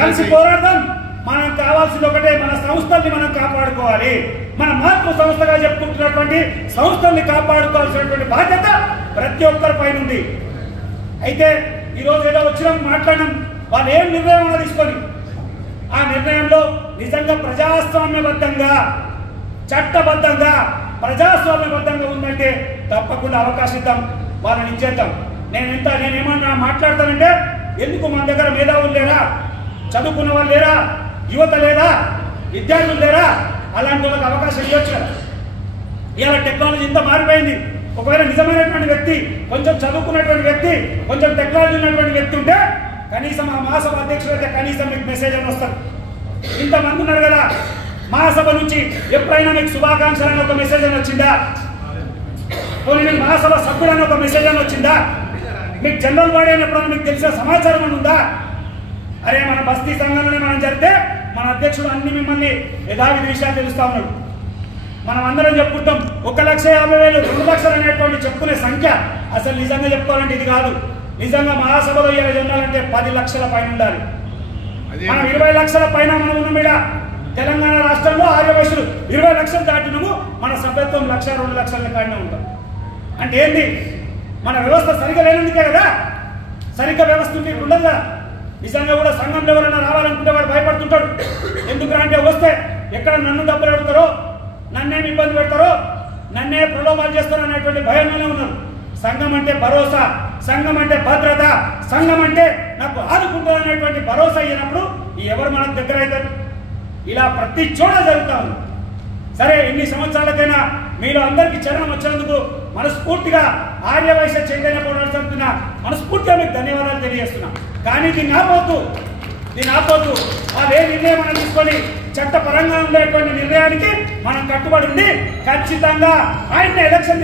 కలిసి పోరాడదాం. మనం కావాల్సింది ఒకటే, మన సంస్థల్ని మనం కాపాడుకోవాలి. మన మాతృ సంస్థగా చెప్పుకుంటున్నటువంటి సంస్థల్ని కాపాడుకోవాల్సినటువంటి బాధ్యత ప్రతి ఒక్కరి పైన ఉంది. అయితే ఈరోజు ఏదో వచ్చినాం మాట్లాడడం, వాళ్ళు ఏం నిర్ణయం తీసుకొని ఆ నిర్ణయంలో నిజంగా ప్రజాస్వామ్యబద్ధంగా చట్టబద్ధంగా ప్రజాస్వామ్యబద్ధంగా ఉందంటే తప్పకుండా అవకాశం ఇద్దాం, వాళ్ళని ఇచ్చేద్దాం. నేనేమన్నా మాట్లాడతానంటే, ఎందుకు మన దగ్గర మేధావులు లేరా, చదువుకున్న వాళ్ళు లేరా, యువత లేదా, విద్యార్థులు లేరా, అలాంటి వాళ్ళకి అవకాశం ఇవ్వచ్చు కదా. ఇవాళ టెక్నాలజీ ఇంత మారిపోయింది. ఒకవేళ నిజమైనటువంటి వ్యక్తి, కొంచెం చదువుకున్నటువంటి వ్యక్తి, కొంచెం టెక్నాలజీ ఉన్నటువంటి వ్యక్తి ఉంటే కనీసం ఆ మహాసభ అధ్యక్షుడు అయితే కనీసం మీకు మెసేజ్ అని వస్తారు. ఇంతమంది ఉన్నారు కదా, మహాసభ నుంచి ఎప్పుడైనా మీకు శుభాకాంక్షలు అని ఒక మెసేజ్ అని వచ్చిందా? పోనీ మీకు మహాసభ సభ్యుడని ఒక మెసేజ్ అని వచ్చిందా? మీకు జనరల్ బాడీ అని ఎప్పుడైనా మీకు తెలిసిన సమాచారం అని ఉందా? అరే మన బస్తీ సంఘంలోనే మనం జరిగితే మన అధ్యక్షుడు అన్ని మిమ్మల్ని యథావిధి విషయాలు తెలుస్తా ఉన్నాడు. మనం అందరం చెప్పుకుంటాం 1,50,000, 2 లక్షలు అనేటువంటి చెప్పుకునే సంఖ్య అసలు నిజంగా చెప్పుకోవాలంటే ఇది కాదు. నిజంగా మహాసభలో ఇలా ఉండాలంటే 10 లక్షల పైన ఉండాలి. మనం 20 లక్షల పైన మనం ఉన్నాం. ఇక్కడ తెలంగాణ రాష్ట్రంలో ఆర్యవైశ్యులు 20 లక్షలు దాటినాము, మన సభ్యత్వం 1,00,000, 2 లక్షల కాడనే ఉంటాం. అంటే ఏంటి, మన వ్యవస్థ సరిగ్గా లేనందుకే కదా. సరిగ్గా వ్యవస్థ ఉంటే ఉండదుగా. నిజంగా కూడా సంఘంలో ఎవరైనా రావాలనుకుంటే వాడు భయపడుతుంటాడు. ఎందుకు అంటే వస్తే ఎక్కడ నన్ను డబ్బులు అడుగుతారో, నన్నేమి ఇబ్బంది పెడతారో, నన్నే ప్రలోభాలు చేస్తారో అనేటువంటి భయంలోనే ఉన్నారు. సంఘం అంటే భరోసా, సంఘం అంటే భద్రత, సంఘం అంటే నాకు ఆదుకుంటారు అనేటువంటి భరోసా అయినప్పుడు ఎవరు మనకు దగ్గర అవుతారు? ఇలా ప్రతి చోట జరుగుతా ఉంది. సరే, ఇన్ని సంవత్సరాలకైనా మీలో అందరికీ చరణం వచ్చినందుకు మనస్ఫూర్తిగా ఆర్యవైశ్య చైతన్య పోరాటం జరుగుతున్నా మనస్ఫూర్తిగా మీకు ధన్యవాదాలు తెలియజేస్తున్నా. కానీ దీన్ని ఆపోతూ అదే నిర్ణయం మనం తీసుకొని చట్టపరంగా ఉండేటువంటి నిర్ణయానికి మనం కట్టుబడి ఉండి ఖచ్చితంగా ఆయన ఎలక్షన్